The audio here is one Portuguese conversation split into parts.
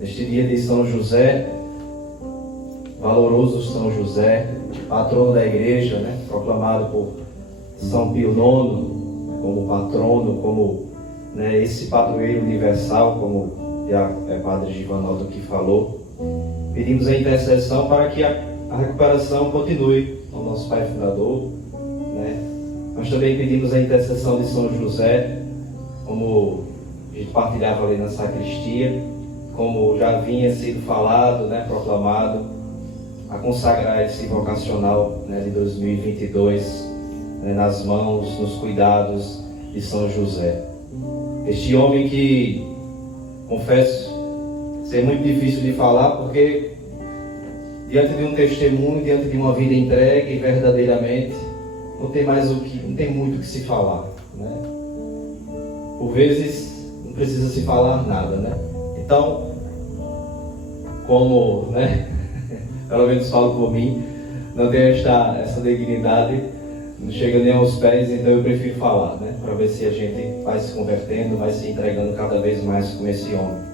Neste dia de São José, valoroso São José, patrono da igreja, proclamado por São Pio IX como patrono, como esse padroeiro universal, como o Padre Givanotto que falou. Pedimos a intercessão para que a recuperação continue ao nosso Pai Fundador. Nós também pedimos a intercessão de São José, como a gente partilhava ali na sacristia, como já vinha sido falado, proclamado, a consagrar esse vocacional de 2022 nas mãos, nos cuidados de São José. Este homem que, confesso, ser muito difícil de falar, porque diante de um testemunho, diante de uma vida entregue verdadeiramente, não tem muito o que se falar, Por vezes não precisa se falar nada, Então, como, pelo menos falo por mim, não tenho essa dignidade, não chega nem aos pés, então eu prefiro falar, para ver se a gente vai se convertendo, vai se entregando cada vez mais com esse homem.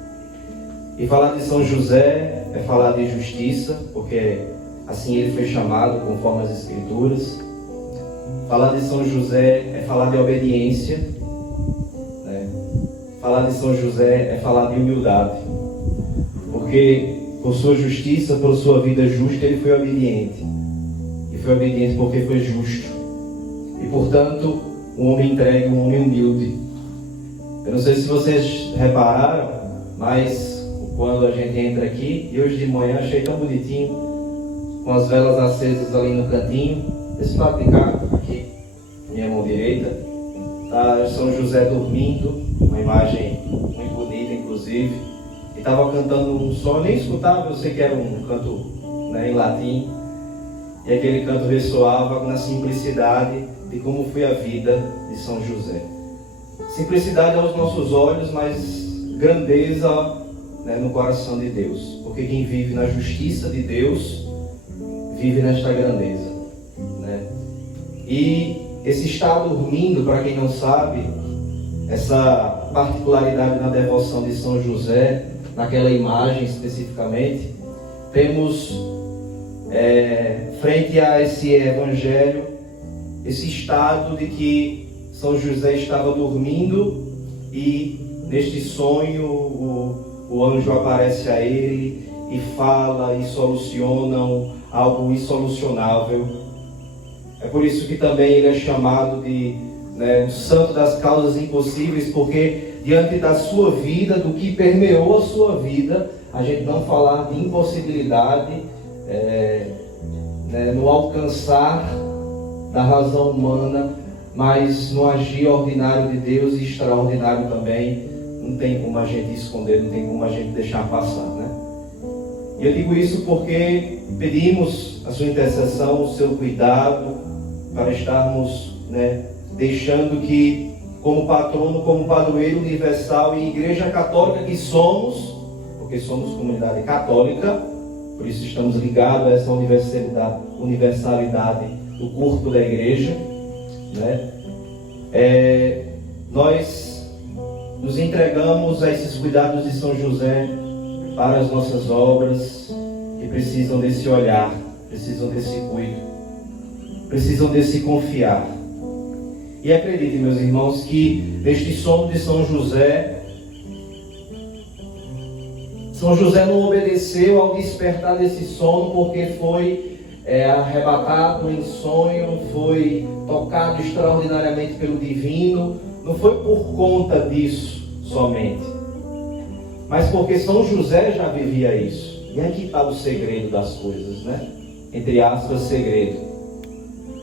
E falar de São José é falar de justiça, porque assim ele foi chamado conforme as Escrituras. Falar de São José é falar de obediência, Falar de São José é falar de humildade, porque por sua justiça, por sua vida justa, ele foi obediente. E foi obediente porque foi justo. E, portanto, um homem entregue, um homem humilde. Eu não sei se vocês repararam, mas quando a gente entra aqui, e hoje de manhã achei tão bonitinho, com as velas acesas ali no cantinho, esse lado de cá, aqui, minha mão direita, está São José dormindo, uma imagem muito bonita, inclusive, e estava cantando um som, eu nem escutava, eu sei que era um canto em latim, e aquele canto ressoava na simplicidade de como foi a vida de São José. Simplicidade aos nossos olhos, mas grandeza no coração de Deus, porque quem vive na justiça de Deus vive nesta grandeza, E esse estar dormindo, para quem não sabe, essa particularidade na devoção de São José, naquela imagem especificamente, temos frente a esse evangelho, esse estado de que São José estava dormindo e neste sonho o anjo aparece a ele e fala e solucionam algo insolucionável. É por isso que também ele é chamado de o santo das causas impossíveis, porque diante da sua vida, do que permeou a sua vida, a gente não falar de impossibilidade, no alcançar da razão humana, mas no agir ordinário de Deus e extraordinário também, não tem como a gente esconder, não tem como a gente deixar passar, E eu digo isso porque pedimos a sua intercessão, o seu cuidado, para estarmos, deixando que, como patrono, como padroeiro universal e igreja católica que somos, porque somos comunidade católica, por isso estamos ligados a essa universalidade do corpo da igreja, nós nos entregamos a esses cuidados de São José para as nossas obras, que precisam desse olhar, precisam desse cuidado, precisam desse confiar. E acreditem, meus irmãos, que neste sono de São José não obedeceu ao despertar desse sono porque foi arrebatado em sonho, foi tocado extraordinariamente pelo divino. Não foi por conta disso somente, mas porque São José já vivia isso. E aqui está o segredo das coisas, Entre aspas, segredo.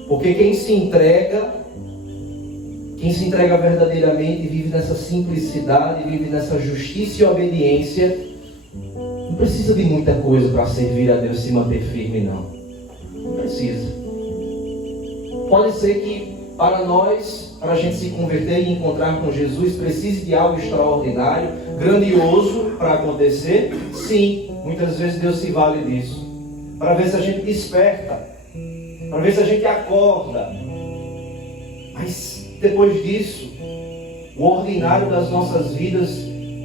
Porque quem se entrega verdadeiramente, vive nessa simplicidade, vive nessa justiça e obediência, não precisa de muita coisa para servir a Deus e se manter firme, não. Não precisa. Pode ser que para nós, para a gente se converter e encontrar com Jesus, precise de algo extraordinário, grandioso para acontecer. Sim, muitas vezes Deus se vale disso, para ver se a gente desperta, para ver se a gente acorda. Mas depois disso, o ordinário das nossas vidas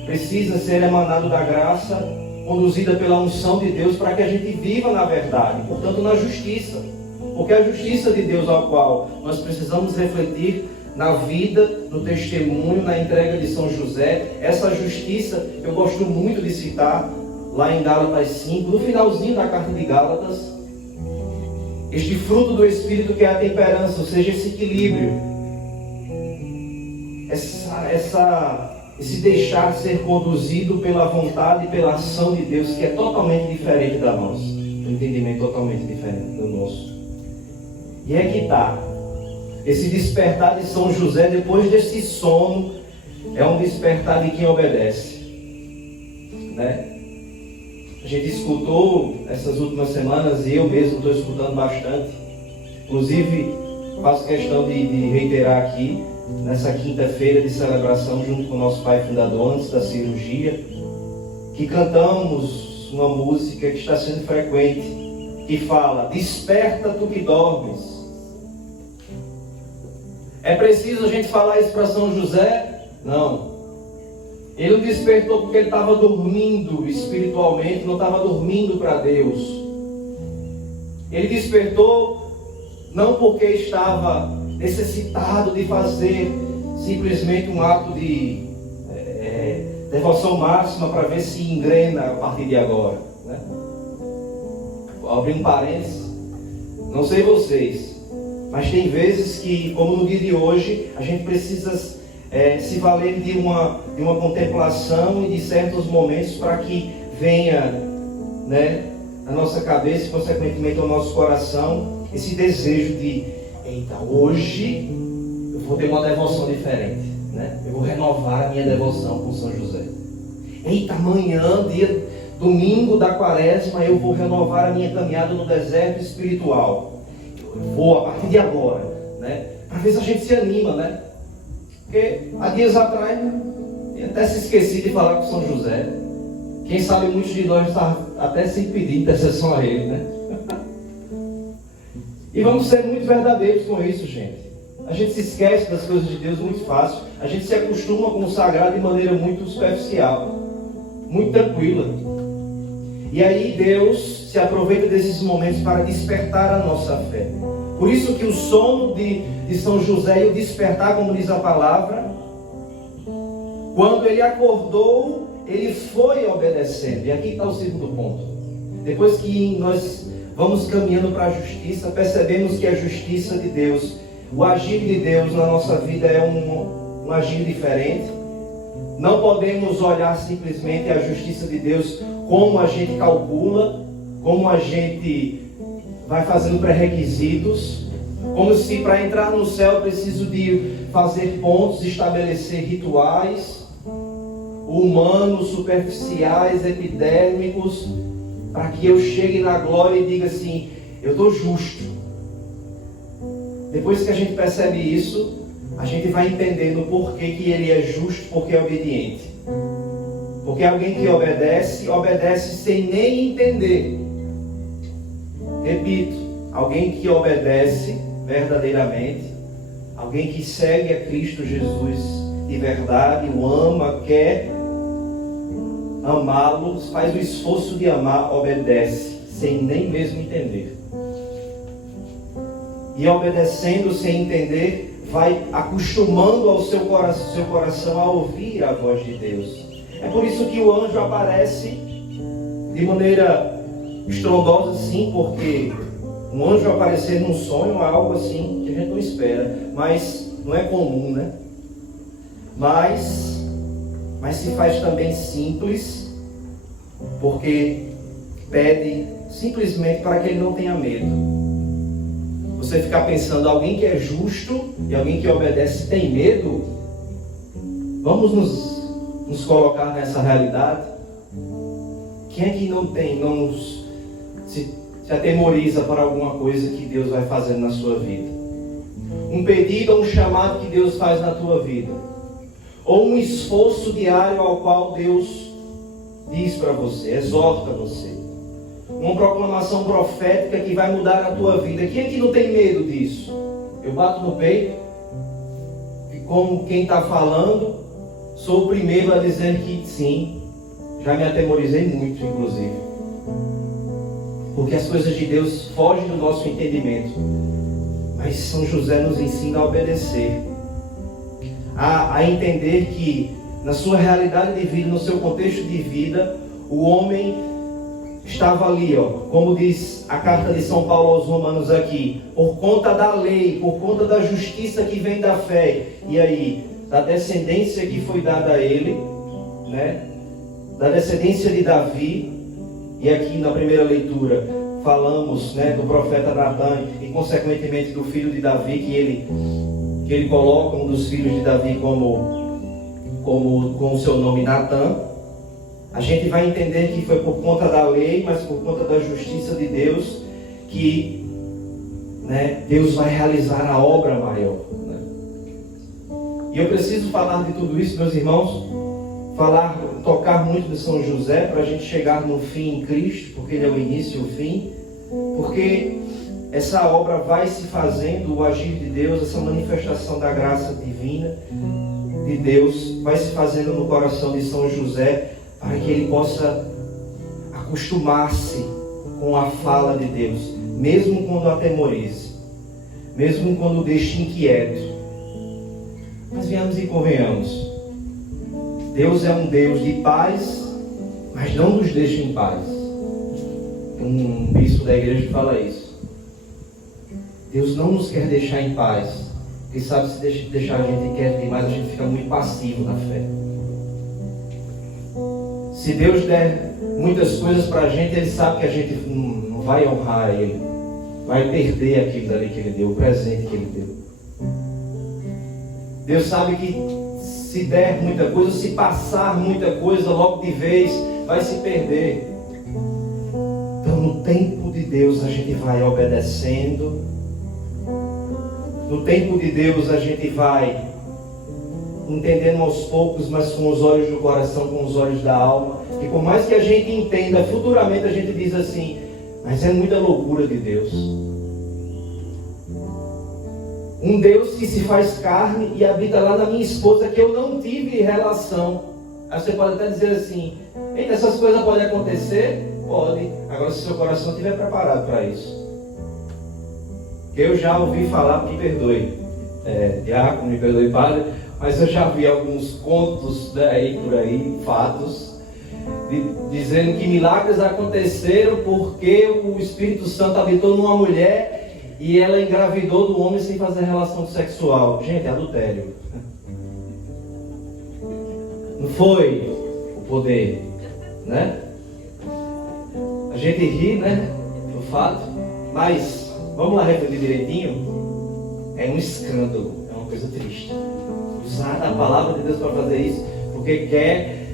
precisa ser emanado da graça, conduzida pela unção de Deus, para que a gente viva na verdade, portanto na justiça. Porque a justiça de Deus ao qual nós precisamos refletir na vida, no testemunho, na entrega de São José, essa justiça eu gosto muito de citar lá em Gálatas 5, no finalzinho da carta de Gálatas, este fruto do Espírito que é a temperança, ou seja, esse equilíbrio, esse deixar ser conduzido pela vontade e pela ação de Deus, que é totalmente diferente da nossa, um entendimento totalmente diferente do nosso. E é que está, esse despertar de São José, depois desse sono, é um despertar de quem obedece, né? A gente escutou essas últimas semanas, e eu mesmo estou escutando bastante. Inclusive, faço questão de reiterar aqui, nessa quinta-feira de celebração, junto com o nosso pai fundador, antes da cirurgia, que cantamos uma música que está sendo frequente, que fala: desperta tu que dormes. É preciso a gente falar isso para São José? Não. Ele não despertou porque ele estava dormindo espiritualmente, não estava dormindo para Deus. Ele despertou não porque estava necessitado de fazer simplesmente um ato de devoção máxima para ver se engrena a partir de agora, né? Vou abrir um parênteses. Não sei vocês, mas tem vezes que, como no dia de hoje, a gente precisa se valer de uma contemplação e de certos momentos para que venha, né, na nossa cabeça e consequentemente ao nosso coração esse desejo de: eita, hoje eu vou ter uma devoção diferente, né? Eu vou renovar a minha devoção com São José. Eita, amanhã, domingo da quaresma, eu vou renovar a minha caminhada no deserto espiritual. Eu vou a partir de agora, né? Para ver se a gente se anima, né? Porque há dias atrás eu até se esqueci de falar com São José. Quem sabe muitos de nós estão até sem pedir intercessão a ele, né? E vamos ser muito verdadeiros com isso, gente. A gente se esquece das coisas de Deus muito fácil. A gente se acostuma com o sagrado de maneira muito superficial, muito tranquila. E aí Deus se aproveita desses momentos para despertar a nossa fé. Por isso que o sono de São José e o despertar, como diz a palavra, quando ele acordou, ele foi obedecendo. E aqui está o segundo ponto. Depois que nós vamos caminhando para a justiça, percebemos que a justiça de Deus, o agir de Deus na nossa vida é um agir diferente. Não podemos olhar simplesmente a justiça de Deus como a gente calcula, como a gente vai fazendo pré-requisitos, como se para entrar no céu eu preciso de fazer pontos, estabelecer rituais humanos, superficiais, epidérmicos, para que eu chegue na glória e diga assim: eu estou justo. Depois que a gente percebe isso, a gente vai entendendo o porquê que ele é justo, porque é obediente. Porque alguém que obedece sem nem entender. Repito, alguém que obedece verdadeiramente, alguém que segue a Cristo Jesus de verdade, o ama, quer amá-lo, faz o esforço de amar, obedece, sem nem mesmo entender. E obedecendo sem entender, vai acostumando ao seu coração a ouvir a voz de Deus. É por isso que o anjo aparece de maneira estrondosa, sim, porque um anjo aparecer num sonho é algo assim que a gente não espera, mas não é comum, né? Mas se faz também simples, porque pede simplesmente para que ele não tenha medo. Você ficar pensando, alguém que é justo e alguém que obedece tem medo? Vamos nos colocar nessa realidade? Quem é que não se atemoriza para alguma coisa que Deus vai fazendo na sua vida? Um pedido ou um chamado que Deus faz na tua vida? Ou um esforço diário ao qual Deus diz para você, exorta você? Uma proclamação profética que vai mudar a tua vida. Quem é que não tem medo disso? Eu bato no peito, como quem está falando, sou o primeiro a dizer que sim, já me atemorizei muito, inclusive. Porque as coisas de Deus fogem do nosso entendimento. Mas São José nos ensina a obedecer. A entender que na sua realidade de vida, no seu contexto de vida, o homem estava ali, como diz a carta de São Paulo aos Romanos aqui, por conta da lei, por conta da justiça que vem da fé, e aí, da descendência que foi dada a ele, né? Da descendência de Davi, e aqui na primeira leitura falamos, né, do profeta Natan e consequentemente do filho de Davi, que ele coloca um dos filhos de Davi com o seu nome Natan. A gente vai entender que foi por conta da lei, mas por conta da justiça de Deus, que, né, Deus vai realizar a obra maior. Né? E eu preciso falar de tudo isso, meus irmãos, tocar muito de São José, para a gente chegar no fim em Cristo, porque ele é o início e o fim, porque essa obra vai se fazendo, o agir de Deus, essa manifestação da graça divina de Deus, vai se fazendo no coração de São José, para que ele possa acostumar-se com a fala de Deus, mesmo quando atemorize, mesmo quando deixe inquieto. Mas venhamos e convenhamos, Deus é um Deus de paz, mas não nos deixa em paz. Um bispo da igreja fala isso. Deus não nos quer deixar em paz, porque sabe, se deixar a gente quieto demais, a gente fica muito passivo na fé. Se Deus der muitas coisas para a gente, Ele sabe que a gente não vai honrar Ele, vai perder aquilo dali que Ele deu, o presente que Ele deu. Deus sabe que se der muita coisa, se passar muita coisa, logo de vez vai se perder. Então, no tempo de Deus, a gente vai obedecendo. No tempo de Deus, a gente vai entendendo aos poucos, mas com os olhos do coração, com os olhos da alma. E por mais que a gente entenda, futuramente a gente diz assim, mas é muita loucura de Deus. Um Deus que se faz carne e habita lá na minha esposa, que eu não tive relação. Aí você pode até dizer assim, eita, essas coisas podem acontecer? Pode. Agora, se seu coração estiver preparado para isso. Eu já ouvi falar, me perdoe, diácono, me perdoe, padre, mas eu já vi alguns contos daí, por aí, fatos, dizendo que milagres aconteceram porque o Espírito Santo habitou numa mulher e ela engravidou do homem sem fazer relação sexual. Gente, é adultério. Não foi o poder, né? A gente ri, né, do fato, mas vamos lá refletir direitinho. É um escândalo, é uma coisa triste. Usar a palavra de Deus para fazer isso, porque quer.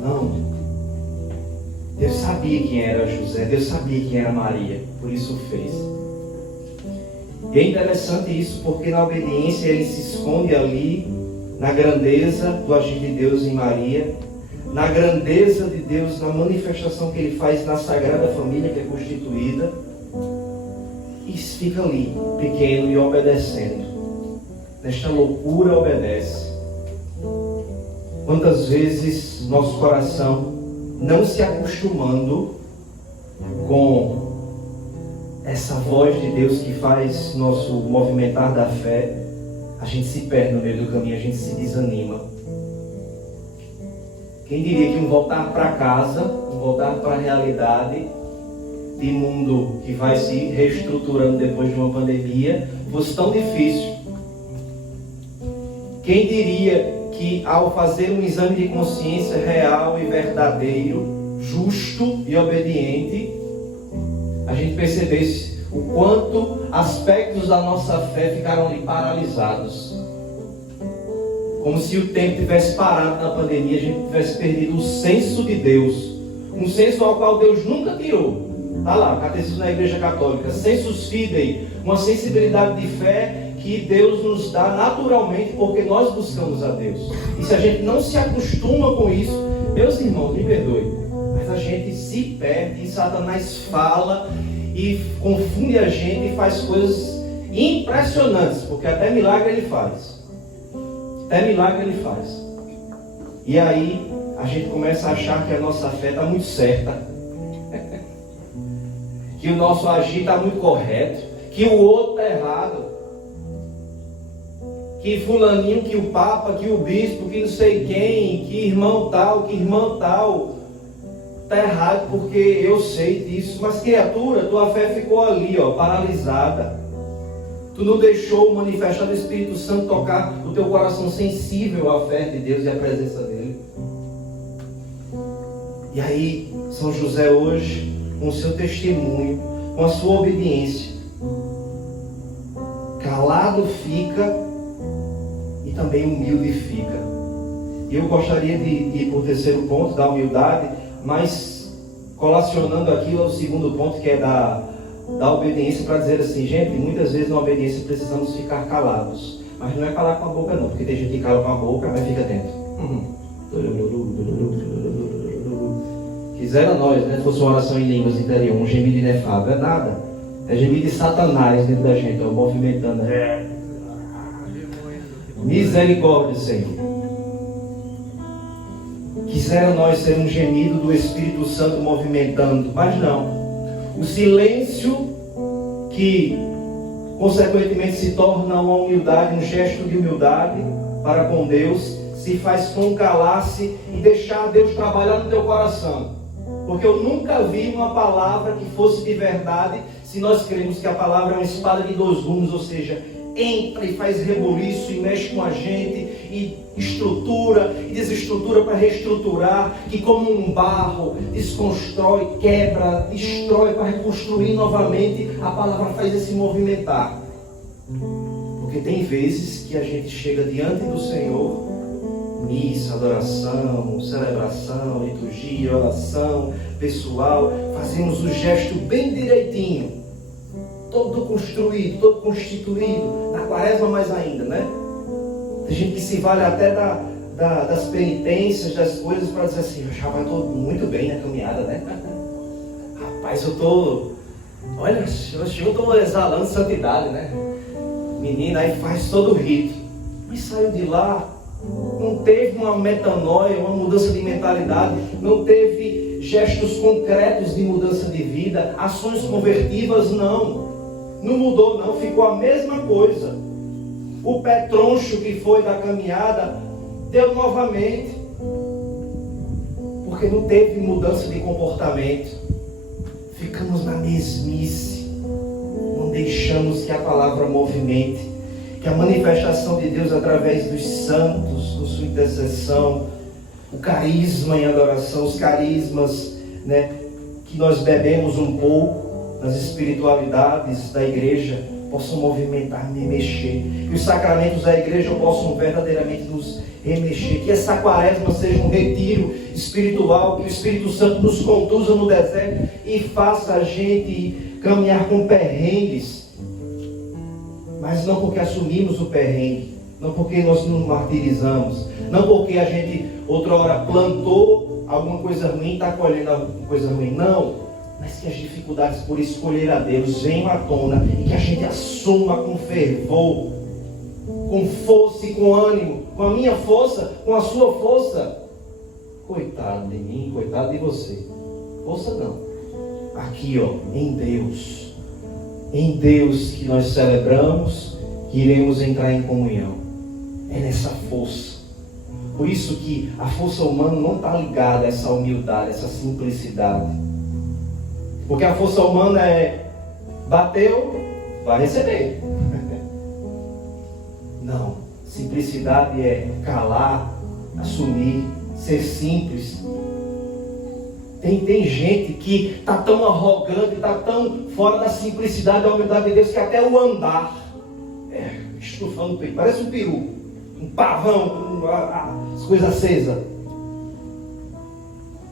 Não. Deus sabia quem era José, Deus sabia quem era Maria, por isso fez. E é interessante isso, porque na obediência ele se esconde ali, na grandeza do agir de Deus em Maria, na grandeza de Deus, na manifestação que Ele faz na Sagrada Família que é constituída, e fica ali, pequeno e obedecendo. Nesta loucura obedece. Quantas vezes nosso coração, não se acostumando com essa voz de Deus que faz nosso movimentar da fé, a gente se perde no meio do caminho, a gente se desanima. Quem diria que um voltar para casa, um voltar para a realidade de mundo que vai se reestruturando depois de uma pandemia, fosse tão difícil? Quem diria que ao fazer um exame de consciência real e verdadeiro, justo e obediente, a gente percebesse o quanto aspectos da nossa fé ficaram ali paralisados. Como se o tempo tivesse parado na pandemia, a gente tivesse perdido o senso de Deus. Um senso ao qual Deus nunca tirou. Está lá, catecismo na Igreja Católica. Sensus fidei, uma sensibilidade de fé que Deus nos dá naturalmente porque nós buscamos a Deus. E se a gente não se acostuma com isso, meus irmãos, me perdoe, mas a gente se perde e Satanás fala e confunde a gente e faz coisas impressionantes, porque até milagre ele faz. Até milagre ele faz. E aí a gente começa a achar que a nossa fé está muito certa, que o nosso agir está muito correto, que o outro está errado, que fulaninho, que o papa, que o bispo, que não sei quem, que irmão tal, que irmã tal está errado, porque eu sei disso. Mas criatura, tua fé ficou ali, paralisada. Tu não deixou o manifestar do Espírito Santo tocar o teu coração sensível à fé de Deus e à presença dele. E aí, São José hoje, com o seu testemunho, com a sua obediência, calado fica e também humilde fica. E eu gostaria de ir para o terceiro ponto, da humildade, mas colacionando aquilo ao segundo ponto, que é da obediência, para dizer assim, gente, muitas vezes na obediência precisamos ficar calados. Mas não é calar com a boca não, porque tem gente que cala com a boca, mas fica atento. Quisera nós, né? Se fosse uma oração em línguas interior, um gemido inefável, é nada. É gemido de Satanás dentro da gente, movimentando. Misericórdia, Senhor. Quisera nós ser um gemido do Espírito Santo movimentando, mas não. O silêncio que consequentemente se torna uma humildade, um gesto de humildade para com Deus, se faz com calar-se e deixar Deus trabalhar no teu coração. Porque eu nunca vi uma palavra que fosse de verdade, se nós cremos que a palavra é uma espada de dois gumes, ou seja, entra e faz rebuliço e mexe com a gente e estrutura e desestrutura para reestruturar, que como um barro desconstrói, quebra, destrói para reconstruir novamente. A palavra faz esse movimentar. Porque tem vezes que a gente chega diante do Senhor, missa, adoração, celebração, liturgia, oração pessoal, fazemos o gesto bem direitinho, todo construído, todo constituído, na quaresma mais ainda, né? Tem gente que se vale até das penitências, das coisas, para dizer assim, eu já estou muito bem na caminhada, né? Rapaz, eu estou exalando santidade, né? Menina, aí faz todo o rito. Mas saiu de lá, não teve uma metanoia, uma mudança de mentalidade, não teve gestos concretos de mudança de vida, ações convertivas, não mudou não, ficou a mesma coisa. O pé troncho que foi da caminhada, deu novamente, porque não teve mudança de comportamento. Ficamos na mesmice, não deixamos que a palavra movimente, que a manifestação de Deus através dos santos, da sua intercessão, o carisma em adoração, os carismas, né, que nós bebemos um pouco nas espiritualidades da igreja, possam movimentar, me mexer, que os sacramentos da igreja possam verdadeiramente nos remexer, que essa quaresma seja um retiro espiritual, que o Espírito Santo nos conduza no deserto e faça a gente caminhar com perrengues, mas não porque assumimos o perrengue, não porque nós nos martirizamos, não porque a gente outra hora plantou alguma coisa ruim, está colhendo alguma coisa ruim, não, mas que as dificuldades por escolher a Deus venham à tona e que a gente assuma com fervor, com força e com ânimo, com a minha força, com a sua força. Coitado de mim, coitado de você. Força não. Aqui, em Deus que nós celebramos, que iremos entrar em comunhão. É nessa força. Por isso que a força humana não está ligada a essa humildade, a essa simplicidade. Porque a força humana é bateu, vai receber. Não, simplicidade é calar, assumir, ser simples. Tem gente que está tão arrogante, está tão fora da simplicidade da humildade de Deus, que até o andar estufando o peito, parece um peru, um pavão, as coisas acesas.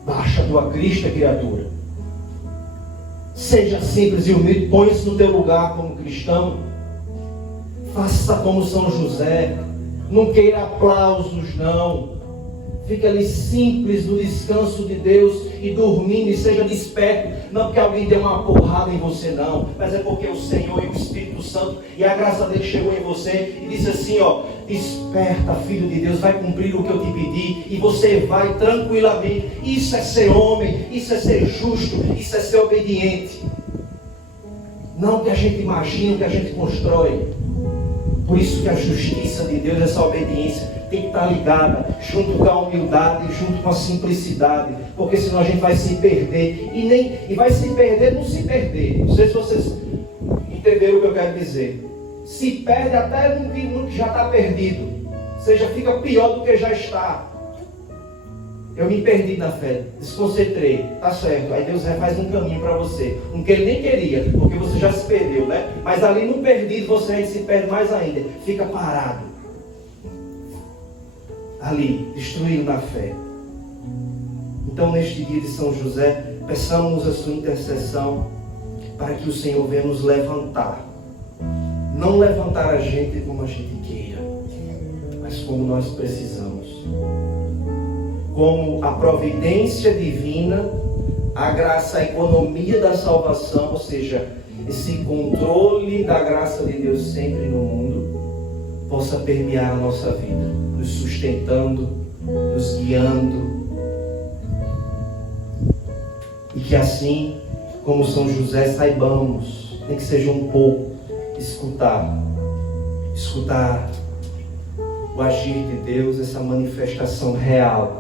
Baixa a tua crista, criatura. Seja simples e humilde, põe-se no teu lugar como cristão. Faça como São José. Não queira aplausos, não. Fica ali simples no descanso de Deus e dormindo, e seja desperto, não porque alguém deu uma porrada em você não, mas é porque o Senhor e o Espírito Santo e a graça dele chegou em você e disse assim, ó, desperta, filho de Deus, vai cumprir o que eu te pedi, e você vai tranquilamente. Isso é ser homem, isso é ser justo, isso é ser obediente, não o que a gente imagina, o que a gente constrói. Por isso que a justiça de Deus, essa obediência, tem que estar ligada junto com a humildade, junto com a simplicidade, porque senão a gente vai se perder, e vai se perder, não se perder. Não sei se vocês entenderam o que eu quero dizer. Se perde até no que já está perdido, ou seja, fica pior do que já está. Eu me perdi na fé, desconcentrei, tá certo, aí Deus faz um caminho para você, um que Ele nem queria, porque você já se perdeu, né? Mas ali no perdido você ainda se perde mais ainda, fica parado, ali, destruído na fé. Então neste dia de São José, peçamos a sua intercessão, para que o Senhor venha nos levantar, não levantar a gente como a gente queira, mas como nós precisamos. Como a providência divina, a graça, a economia da salvação, ou seja, esse controle da graça de Deus sempre no mundo, possa permear a nossa vida, nos sustentando, nos guiando. E que assim, como São José, saibamos, nem que seja um pouco, escutar o agir de Deus, essa manifestação real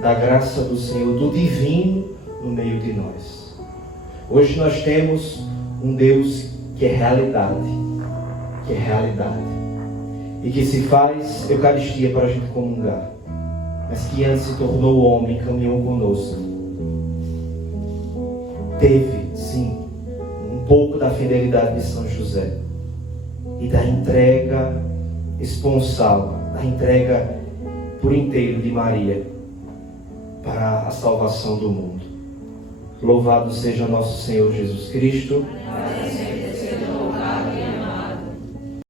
da graça do Senhor, do divino no meio de nós. Hoje nós temos um Deus que é realidade, e que se faz Eucaristia para a gente comungar, mas que antes se tornou homem, caminhou conosco. Teve, sim, um pouco da fidelidade de São José e da entrega esponsal, da entrega por inteiro de Maria para a salvação do mundo. Louvado seja nosso Senhor Jesus Cristo.